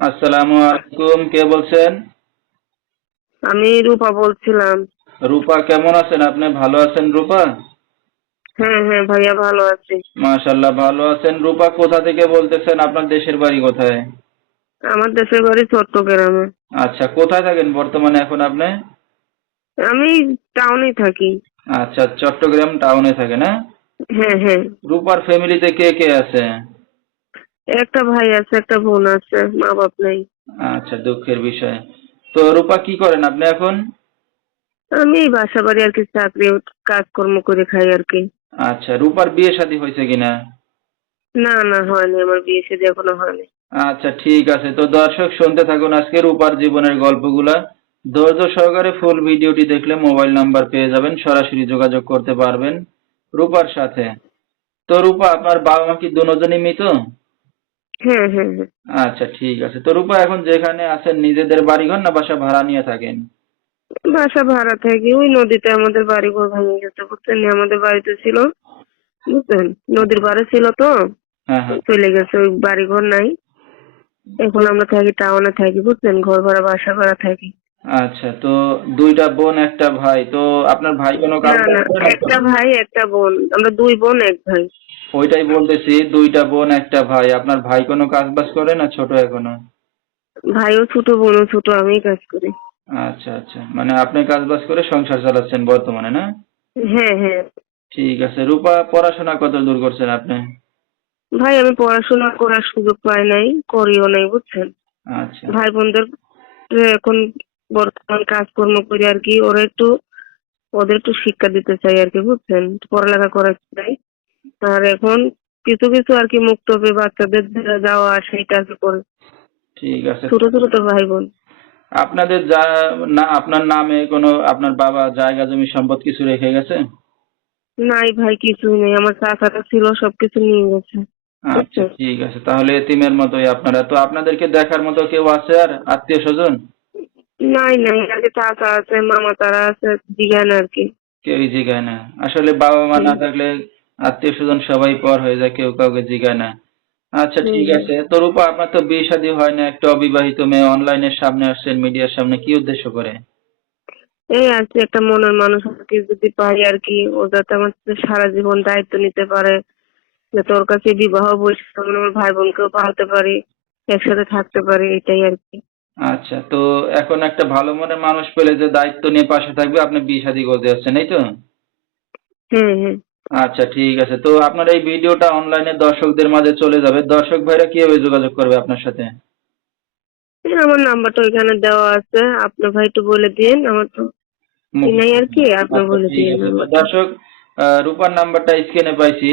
আসসালামু আলাইকুম কে বলছেন? আমি রূপা বলছিলাম। রূপা কেমন আছেন? আপনি ভালো আছেন রূপা? হ্যাঁ হ্যাঁ ভাইয়া ভালো আছি। মাশাল্লাহ ভালো আছেন। রূপা কোথা থেকে বলতেছেন? আপনার দেশের বাড়ি কোথায়? আমার দেশের বাড়ি চট্টগ্রামে। আচ্ছা কোথায় থাকেন বর্তমানে এখন আপনি? আমি টাউনে থাকি। আচ্ছা চট্টগ্রাম টাউনে থাকেন হ্যাঁ? হ্যাঁ হ্যাঁ। রূপার ফ্যামিলিতে কে কে আছে? একটা ভাই আছে একটা বোন আছে মা বাপ নেই। আচ্ছা দুঃখের বিষয়। তো রূপা কি করেন আপনি এখন? আমি এই বাসা বাড়ি আর কি চাকরি কাজকর্ম করে খাই আর কি। আচ্ছা রূপার বিয়ে শাদী হয়েছে কিনা? না না হয়নি আমার বিয়ে সাথে এখনও হয়নি। আচ্ছা ঠিক আছে। তো দর্শক শুনতে থাকুন আজকে রূপার জীবনের গল্পগুলা। ধৈর্য সহকারে ফুল ভিডিওটি দেখলে মোবাইল নাম্বার পেয়ে যাবেন সরাসরি যোগাযোগ করতে পারবেন রূপার সাথে। তো রূপা আপনার বাবা মা কি দুজনই মৃত? আচ্ছা ঠিক আছে। তো রূপা এখন যেখানে আছেন নিজেদের বাড়িঘর না বাসা ভাড়া নিয়ে থাকেন? বাসা ভাড়া থাকি। ওই নদীতে আমাদের বাড়ি ঘর ভেঙে গেছে বুঝছেন আমাদের বাড়িতে ছিল বুঝছেন? নদীর পাড়ে ছিল তো হ্যাঁ হ্যাঁ। চলে গেছে ওই বাড়ি ঘর নাই। এখন আমরা থাকি টাউনে থাকি বুঝছেন? ঘর ভাড়া বাসা ভাড়া থাকি। আচ্ছা তো দুইটা বোন একটা ভাই। তো আপনার ভাই কোনো কাজ? একটা ভাই একটা বোন। আমরা দুই বোন এক ভাই। ওইটাই বলতেছি দুইটা বোন একটা ভাই। আপনার ভাই কোনো কাজ বাজ করে না ছোট এখনও? ভাইও ছোট বোনও ছোট আমি কাজ করি। আচ্ছা আচ্ছা। মানে আপনি কাজ বাজ করে সংসার চালাচ্ছেন বর্তমানে না? হ্যাঁ হ্যাঁ। ঠিক আছে। রূপা পড়াশোনা কত দূর করছেন আপনি? ভাই আমি পড়াশোনা করার সুযোগ পাই নাই করিও নাই বুঝছেন? আচ্ছা। ভাই বোনদের এখন বর্তমান কাজকর্ম করি আর কি ওরা একটু ওদের একটু শিক্ষা দিতে চাই আর কি বুঝছেন? পড়ালেখা করাতে চাই। আর এখন কিছু কিছু আর কি মুক্ত হবে বাচ্চাদের যাওয়া কি করে। ঠিক আছে। ছোট ছোট তো ভাই বোন। আপনাদের যা না আপনার নামে কোনো আপনার বাবা জায়গা জমি সম্পদ কিছু রেখে গেছে? নাই ভাই কিছুই নেই। আমার চাচাটা ছিল সবকিছু নিয়ে গেছে। আচ্ছা ঠিক আছে। তাহলে এতিমের মতোই আপনারা। তো আপনাদেরকে দেখার মতো কেউ আছে আর আত্মীয় স্বজন? নাই নাই। আগে চাচা আছে মামা তারা আছে জিগান আর কি। কেউই জিগায় না। আসলে বাবা মা না থাকলে আত্মীয় স্বজন সবাই পর হয়ে যায় কেউ কাউকে জিগায় না আচ্ছা ঠিক আছে। তো রূপা আপনার তো বিয়ে শাদী হয় না একটা অবিবাহিত মেয়ে অনলাইনের সামনে আসছেন মিডিয়ার সামনে কি উদ্দেশ্য করে? এই আর কি একটা মনের মানুষ কি যদি পাই আর কি ও যাতে আমার সারা জীবন দায়িত্ব নিতে পারে। যে তোর কাছে বিবাহ তখন আমার ভাই বোনকেও পালতে পারি একসাথে থাকতে পারি এটাই আর কি। আচ্ছা তো এখন একটা ভালো মনের মানুষ পেলে যে দায়িত্ব নিয়ে পাশে থাকবে আপনি বিয়ে শাদী করতে যাচ্ছেন এই তো? হুম হুম। আচ্ছা ঠিক আছে। তো আপনার এই ভিডিওটা অনলাইনে দর্শকদের মাঝে চলে যাবে। দর্শক ভাইরা কীভাবে যোগাযোগ করবে আপনার সাথে? আমার নাম্বারটা ওইখানে দেওয়া আছে। আপনার ভাই একটু বলে দিন। আমার তো নাই আর কি আপনি আচ্ছা, বলে দিন। দর্শক রূপার নাম্বারটা স্ক্রিনে পাইছি।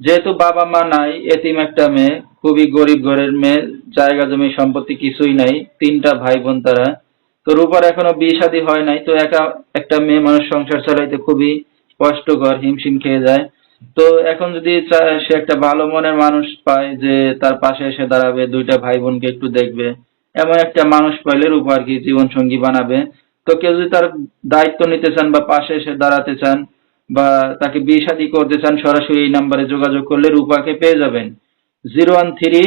যেহেতু বাবা মা নাই এতিম একটা মেয়ে খুবই গরিব ঘরের মেয়ে জায়গা জমি সম্পত্তি কিছুই নাই তিনটা ভাই বোন তারা। তো রূপার এখনও বিয়ে শাদী হয় নাই তো একা একটা মেয়ে মানুষ সংসার চালাইতে খুবই কষ্টকর, হিমশিম খেয়ে যায়। তো এখন যদি সে একটা ভালো মনের মানুষ পায় যে তার পাশে এসে দাঁড়াবে, দুইটা ভাই বোনকে একটু দেখবে, এমন একটা মানুষ পাইলে রূপা আর কি জীবন সঙ্গী বানাবে। তো কেউ যদি তার দায়িত্ব নিতে চান বা পাশে এসে দাঁড়াতে চান বা তাকে বিয়ে করতে চান, সরাসরি এই নাম্বারে যোগাযোগ করলে রূপাকে পেয়ে যাবেন। Zero one three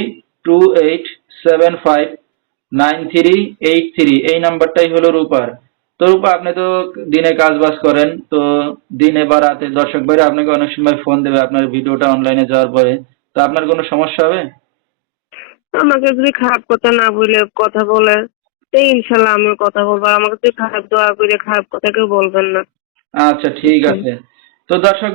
two eight seven five nine three eight three, এই নাম্বারটাই হলো রূপার। তো রূপা আপনি তো দিনে কাজ বাজ করেন তো দিনে বা রাতে দর্শক বাইরে আপনাকে অনেক সময় ফোন দেবে আপনার ভিডিওটা অনলাইনে যাওয়ার পরে। তো আপনার কোনো সমস্যা হবে? আমাকে যদি খারাপ কথা না বলে কথা বলে এই ইনশাল্লাহ আমি কথা বলব। আর আমাকে যদি খারাপ দোয়া করে খারাপ কথা কেউ বলবেন না। আচ্ছা ঠিক আছে। তো দর্শক